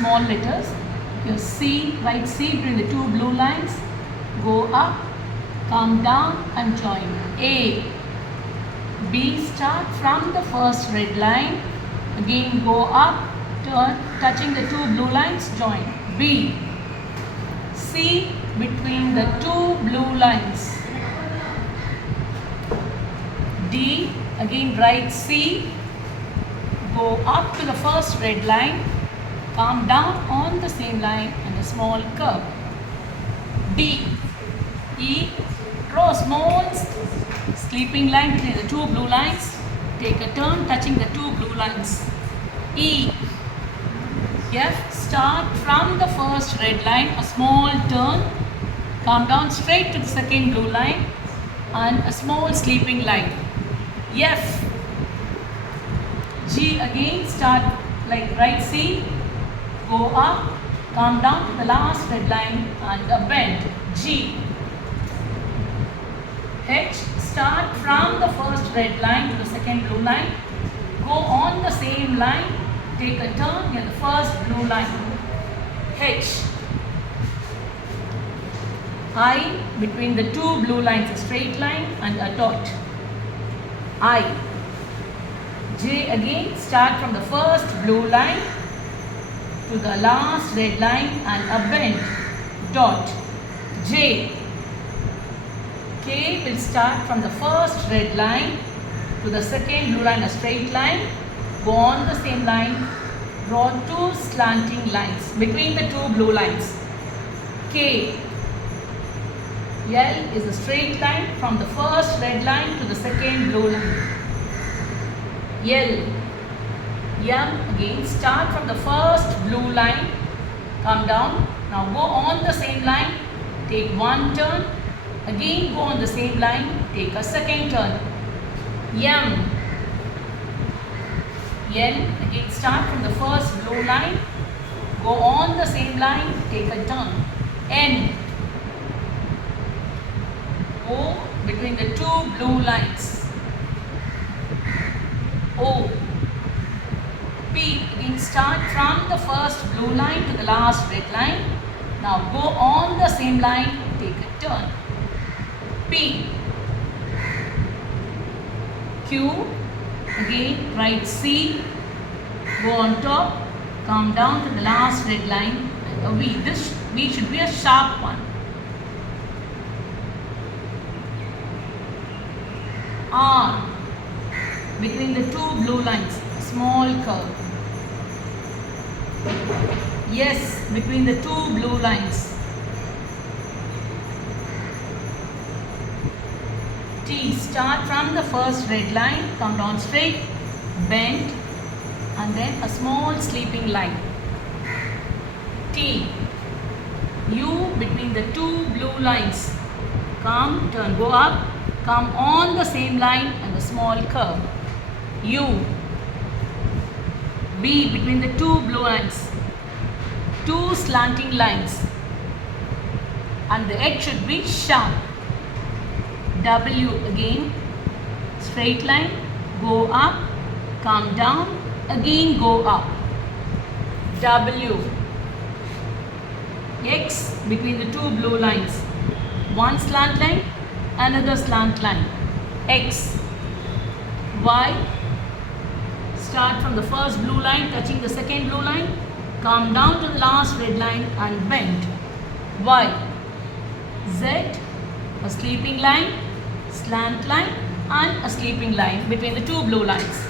small letters. Your C, write C between the two blue lines. Go up, come down and join. A. B, start from the first red line. Again go up, turn, touching the two blue lines, join. B. C, between the two blue lines. D, again write C, go up to the first red line, come down on the same line and a small curve. D. E, draw a small sleeping line between the two blue lines, take a turn touching the two blue lines. E. F, start from the first red line, a small turn, come down straight to the second blue line and a small sleeping line. F. G, again start like right C, go up, come down to the last red line and a bend. G. H, start from the first red line to the second blue line, go on the same line, take a turn near the first blue line. H. I, between the two blue lines, a straight line and a dot. I. J, again start from the first blue line to the last red line and a bend. Dot. J. K will start from the first red line to the second blue line, a straight line, go on the same line, draw two slanting lines between the two blue lines. K. L is a straight line from the first red line to the second blue line. L. M, again start from the first blue line, come down, now go on the same line, take one turn, again go on the same line, take a second turn. M. N, again start from the first blue line, go on the same line, take a turn. N. O, between the two blue lines. O. P, again start from the first blue line to the last red line. Now go on the same line, take a turn. P. Q, again write C, go on top, come down to the last red line and a V. This V should be a sharp one. R, between the two blue lines, a small curve. S, between the two blue lines. T, start from the first red line, come down straight, bend and then a small sleeping line. T. U, between the two blue lines, come, turn, go up, come on the same line and a small curve. U. B, between the two blue lines, two slanting lines and the edge should be sharp. W, again straight line, go up, come down, again go up. W. X, between the two blue lines, one slant line, another slant line. X. Y, start from the first blue line touching the second blue line, come down to the last red line and bend. Y. Z, a sleeping line, slant line and a sleeping line between the two blue lines.